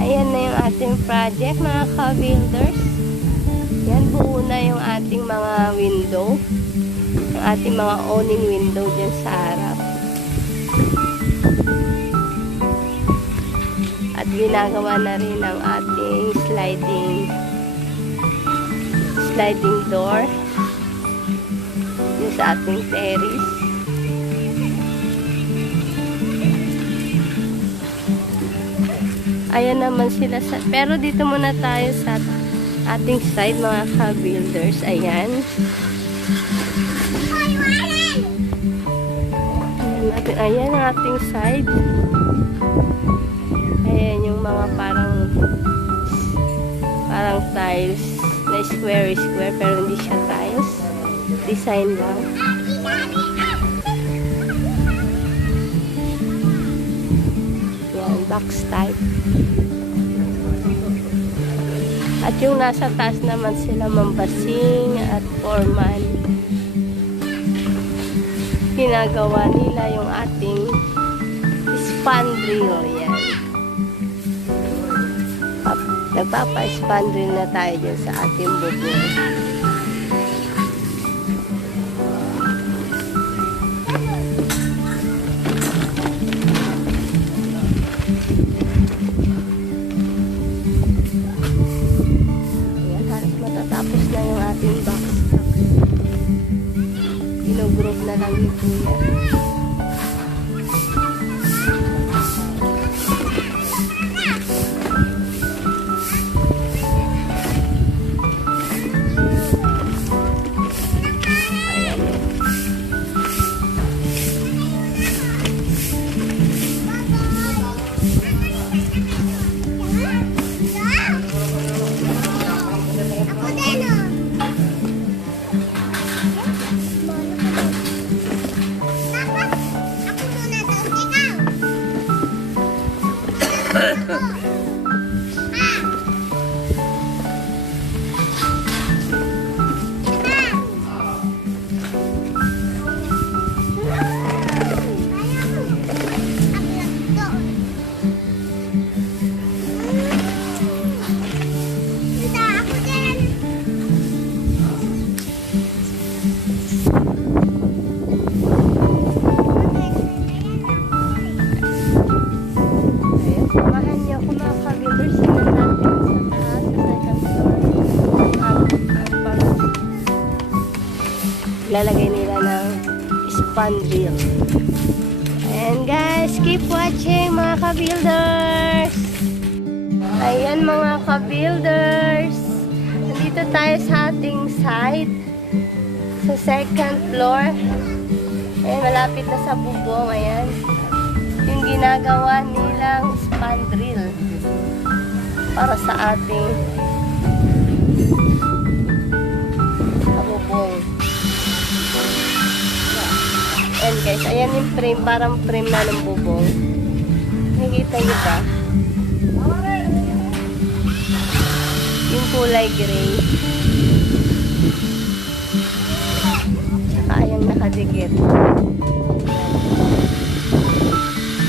Ayan na yung ating project, mga ka-builders. Yan, buo na yung ating mga window. Yung ating mga awning window dyan sa harap. At ginagawa na rin ang ating sliding door yung sa ating terrace. Ayan naman sila pero dito muna tayo sa ating side, mga ka-builders. Ayan. Ayan ang ating side. Ayan yung mga parang tiles na square pero hindi siya tiles. Design lang. Yan, box type. At yung nasa taas naman sila mambasing at foreman. Ginagawa nila yung ating spandrel. Yan. Nagpapa-spandrel na tayo dyan sa ating bubong. Tapos na yung ating box. Ginugroup na lang ni Kuya. Lalagay nila ng spandrel. And guys, keep watching, mga ka-builders. Ayan, mga ka-builders. Nandito tayo sa ating side. Sa second floor. Ayan, malapit na sa bubong. Ayan. Yung ginagawa nilang spandrel para sa ating bubong. Ayan guys, ayan yung frame, parang frame na ng bubong. Nakikita nyo ba? Yung kulay gray. Tsaka ayang nakadikit.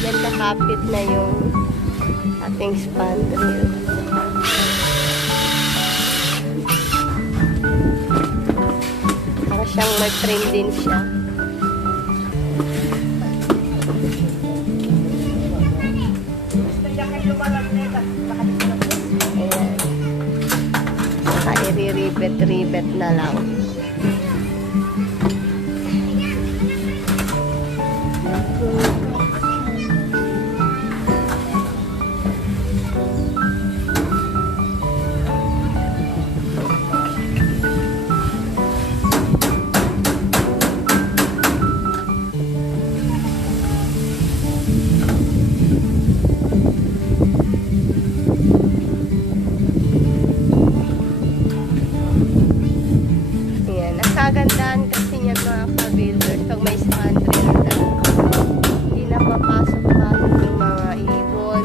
Yan, nakapit na yung ating spandrel. Para siyang may frame din siya. Ayan. Saka i-ribet na lang. Kagandahan kasi niyan, mga ka-builders, pag may spandrel na hindi na papasok-pasok yung mga ibon.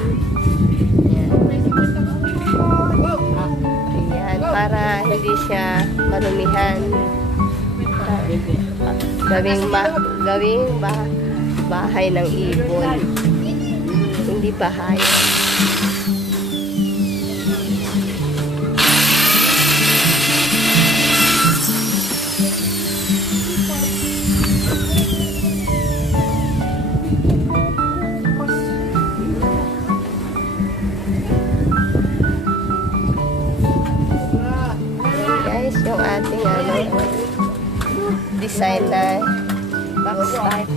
Ayan. Ayan, para hindi siya marumihan. Gawing bahay ng ibon. Hindi hindi bahayan. Yung ating design na box type.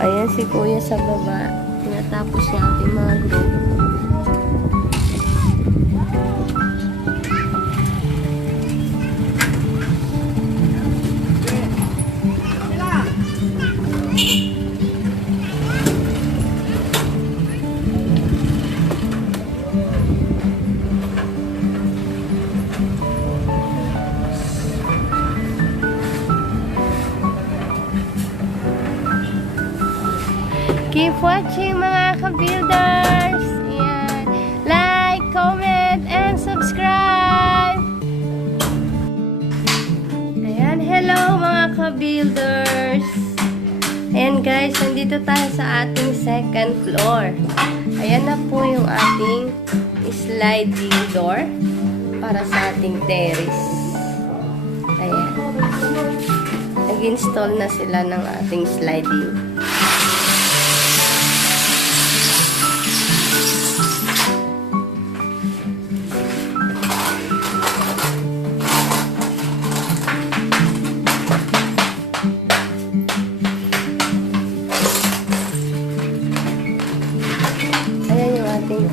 Ayan si Kuya sa baba. Tinatapos niya ating mga group. Keep watching mga ka-builders. Ayan. Like, comment, and subscribe. Ayan, hello mga ka-builders. Ayan guys, nandito tayo sa ating second floor. Ayan na po yung ating sliding door para sa ating terrace. Ayan. Nag-install na sila ng ating sliding.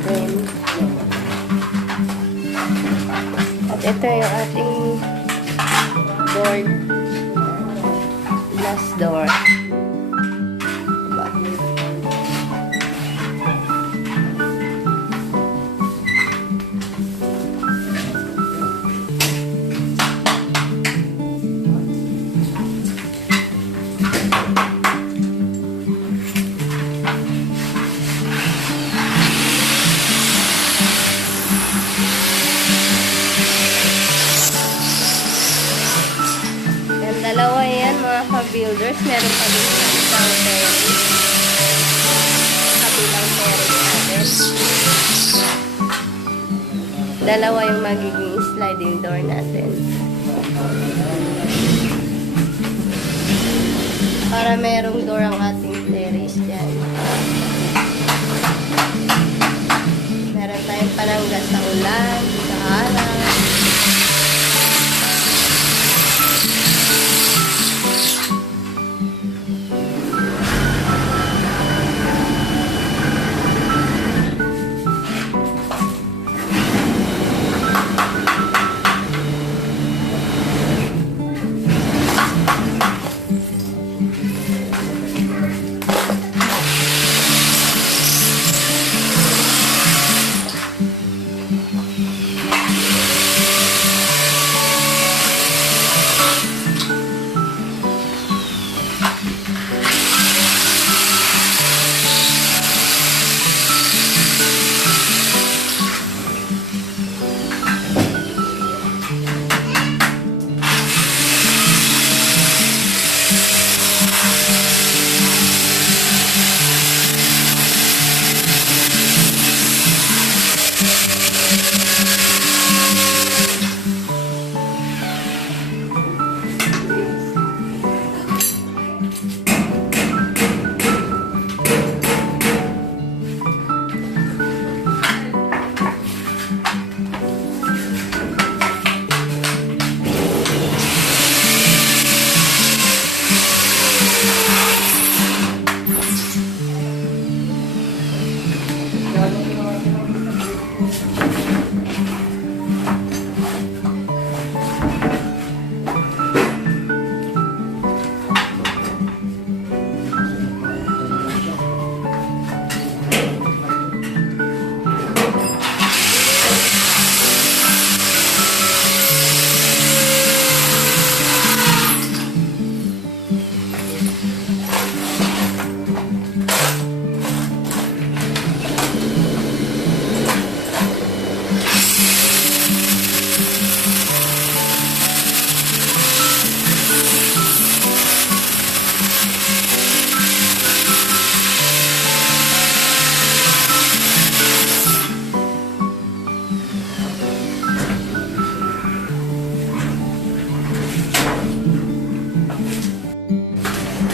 Frame. At ito yung ating door, glass door. Dalawa yan mga ka-builders. Meron pa din isang terrace. Kabilang terrace natin. Dalawa yung magiging sliding door natin. Para merong door ang ating terrace dyan. Meron tayong panangga sa ulan, sa araw.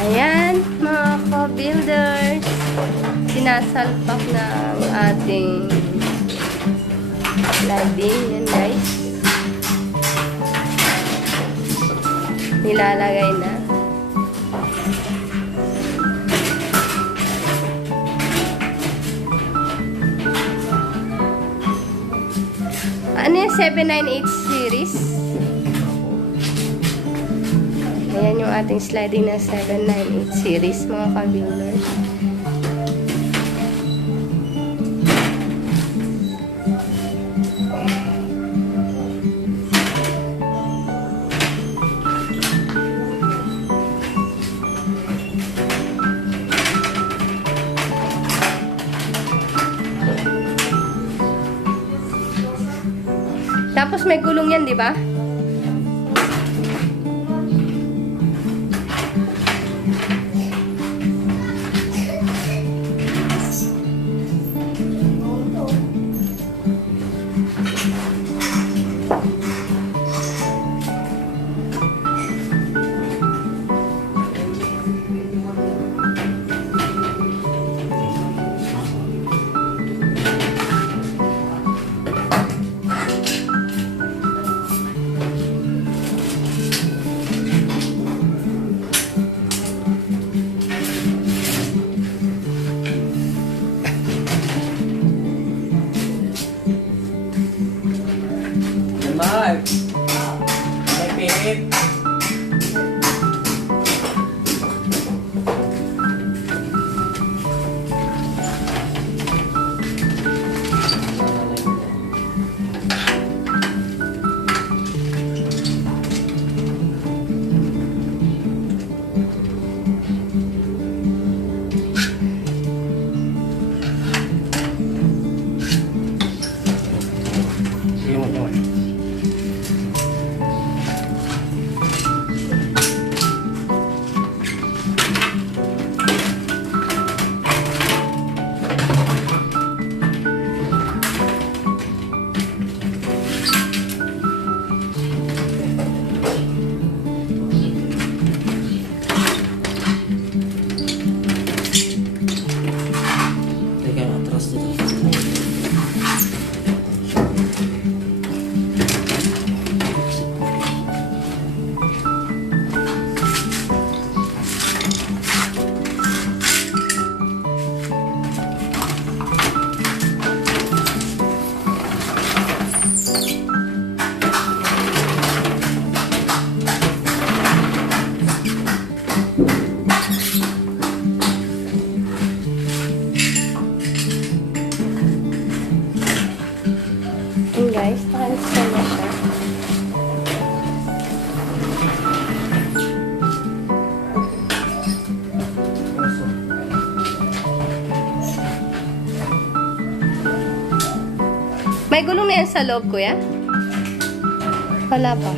Ayan, mga ka-builders. Sinasalpak na ang ating sliding. Yan, guys. Nilalagay na. Ano yung 798 series? Ayan yung ating sliding na 798 series, mga ka-builders. Tapos may gulong yan, di ba? May pinit. Guys, naka-install na siya. May gulong na yan sa loob, kuya? Wala pa.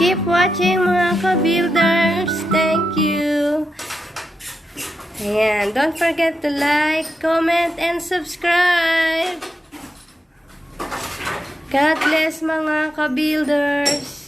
Keep watching, mga ka-builders. Thank you. Ayan. Don't forget to like, comment, and subscribe. God bless mga ka-builders.